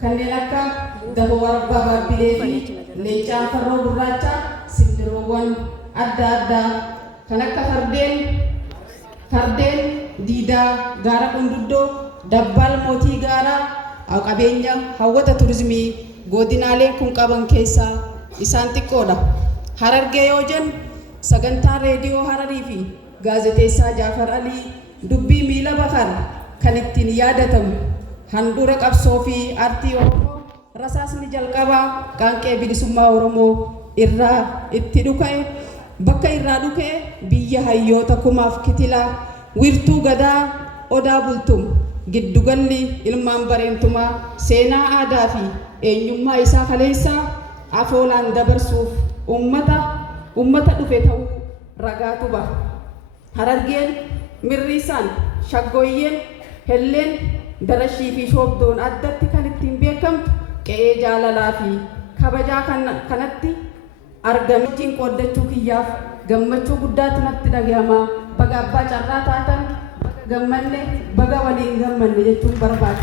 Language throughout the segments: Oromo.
kanneen akka dahoo arbaa baabbilee fi leencaa farroo gurraacha simbiroowwan adda addaa kan akka fardeen diidaa gaara qunduddoo dabbal mootii gaaraa qabeenya hawwata turizimii godinaalee kun qaban keessaa isaan xiqqoodha. Harargee yoo jennu sagantaan reediyoo Hararii fi gaazexeessaa Jaafar Alii dubbii miila bakar kan ittiin yaadatamu handhuura qabsoo fi aartii Oromoo rasaasni jalqabaa qaanqee bilisummaa Oromoo irraa itti dhuka'e bakka irraa dhuka'e biyya hayyoota kumaaf kitilaa wiirtuu gadaa odaa bultum giddugalli ilmaan bareentumaa seenaa aadaa fi eenyummaa isaa kaleessaa afoolaan dabarsuuf ummata dhufe ta'uu ragaatu ba'a. Harargeen mirriisaan shaggooyyeen helleen darashii fi shoobdoon addatti kan ittiin beekamtu qe'ee jaalalaa fi kabajaa kanatti argamuutiin qooddachuu kiyyaaf gammachuu guddaatu natti dhagahama. Baga abbaa carraa taatan gammanne baga waliin gammanne jechuun barbaada.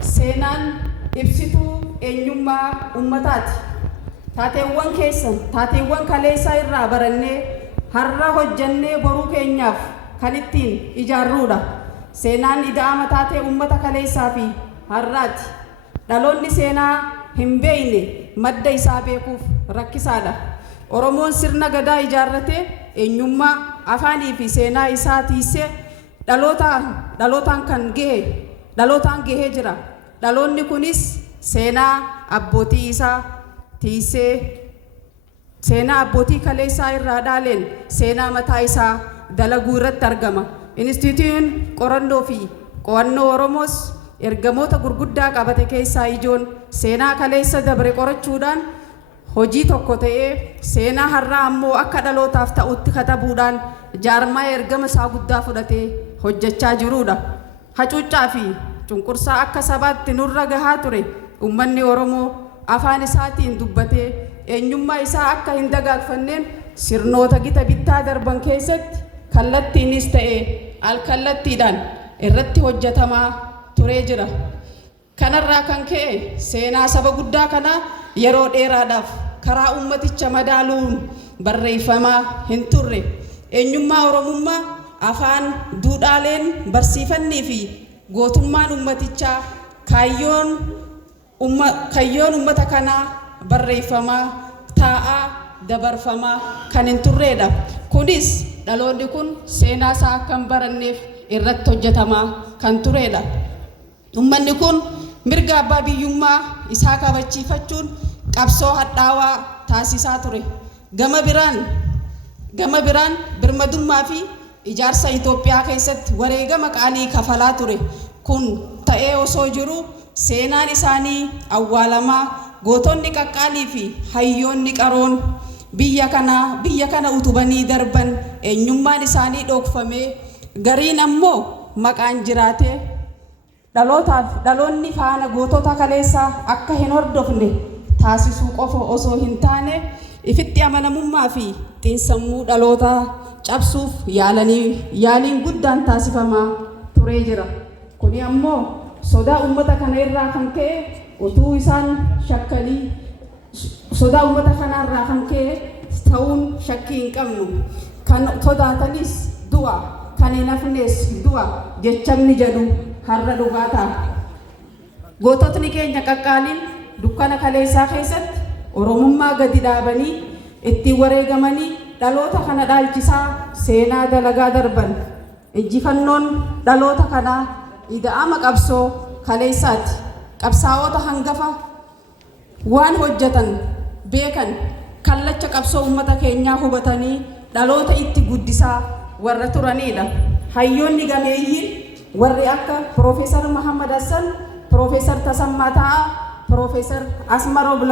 Seenaan ibsituu eenyummaa ummataati. Taateewwan kaleessaa irraa barannee har'a hojjannee boruu keenyaaf kan ittiin ijaarruudha. Seenaan ida'ama taatee ummata kaleessaa fi har'aati. Dhaloonni seenaa hin beekne madda isaa beekuuf rakkisaadha. Oromoon sirna gadaa ijaarratee eenyummaa afaanii fi seenaa isaa tiisee dhalootaan gahee jira. Dhaloonni kunis seenaa abbootii isaa tiisee seenaa abbootii kaleessaa irraa dhaaleen seenaa mataa isaa dalaguu irratti argama. Instituutiin qorannoo fi qo'annoo Oromoos ergamoota gurguddaa qabate keessaa ijoon seenaa kaleessa dabre qorachuudhaan hojii tokko ta'ee seenaa har'aa ammoo akka dhalootaaf ta'utti katabuudhaan jaarmaa ergama isaa guddaa fudhatee hojjechaa jiruudha. Hacuuccaa fi cunqursaa akka sabaatti nurra gahaa ture uummanni Oromoo afaan isaatiin dubbatee eenyummaa isaa akka hin dagaagfanneen sirnoota gita bittaa darban keessatti kallattiinis ta'ee alkallattiidhaan irratti hojjetamaa turee jira. Kanarraa kan ka'e seenaa saba guddaa kanaa yeroo dheeraadhaaf karaa ummaticha madaaluun barreeffamaa hin turre. Eenyummaa Oromummaa afaan duudhaaleen barsiifannii fi gootummaan ummatichaa kayyoon ummata kanaa barreeffamaa taa'aa dabarfamaa kan hin turredha. Kunis dhaloonni kun seenaa isaa akka hin baranneef irratti hojjetamaa kan turedha. Ummanni kun mirga abbaa biyyummaa isaa kabachiifachuun qabsoo hadhaawaa taasisaa ture. Gama biraan birmadummaa fi ijaarsa Itoophiyaa keessatti wareegama qaalii kafalaa ture. Kun ta'ee osoo jiru seenaan isaanii awwaalamaa gootonni qaqqaalii fi hayyoonni qaroon biyya kana utubanii darban eenyummaan isaanii dhokfamee gariin ammoo maqaan jiraatee dhaloonni faana gootota kaleessaa akka hin hordofne taasisuu qofa osoo hin taane ifitti amanamummaa fi xiinsammuu dhalootaa cabsuuf yaaliin guddaan taasifamaa turee jira. Kuni ammoo sodaa uummata kana irraa kan ka'e utuu isaan sodaa uummata kanarraa kan ka'e ta'uun shakkii hin qabnu. Kan sodaatanis du'a, kan hin hafnes du'a jechamni jedhu har'a dhugaa ta'a. Goototni keenya qaqqaaliin dukkana kaleessaa keessatti Oromummaa gadi dhaabanii ittiin wareegamanii dhaloota kana dhaalchisaa seenaa dalagaa darban. Injifannoon dhaloota kanaa ida'ama qabsoo kaleessaati. Qabsaa'ota hangafa waan hojjetan beekan kallacha qabsoo uummata keenyaa hubatanii dhaloota itti guddisaa warra turanidha. Hayyoonni gameeyyiin warri akka Profeesar Muhammad Hassan, Profeesar Tasammaa Taa'aa, Profeesar Asmaroob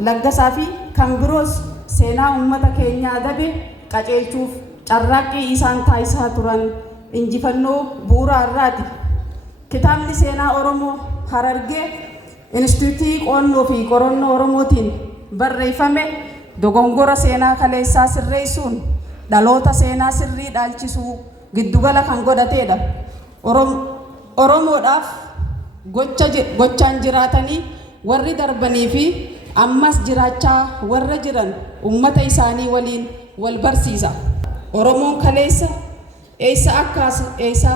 Laggasaa fi kan biroos seenaa uummata keenyaa dabe qajeelchuuf carraaqqii isaan taasisaa turan injifannoo bu'uura irraati. Kitaabni seenaa Oromoo Harargee Instituutii Qo'annoo fi Qorannoo Oromootiin barreeffame dogongora seenaa kaleessaa sirreessuun dhaloota seenaa sirrii dhaalchisuu giddugala kan godhatedha. Oromoodhaaf gochaan jiraatanii warri darbanii fi ammas jiraachaa warra jiran ummata isaanii waliin wal barsiisa. Oromoon kaleessa eessaa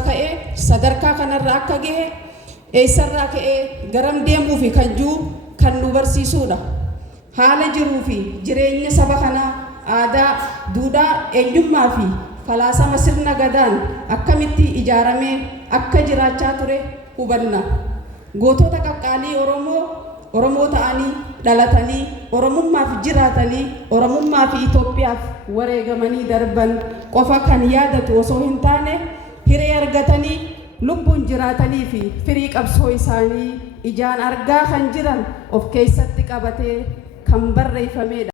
ka'ee sadarkaa kanarra akka gahe eessarraa ka'ee garam deemuu fi kan jiru kan nu barsiisudha. Haala jiruu fi jireenya saba kanaa aadaa, duudhaa, eenyummaa fi falaasama sirna gadaan akkamitti ijaaramee akka jiraachaa ture hubanna. Gootota qaqqaalii Oromoo ta'anii dhalatanii Oromummaaf jiraatanii Oromummaa fi Itoophiyaaf wareegamanii darban qofa kan yaadatu osoo hin taane hiree argatanii lubbuun jiraatanii fi firii qabsoo isaanii ijaan argaa kan jiran of keessatti qabatee kan barreeffamedha.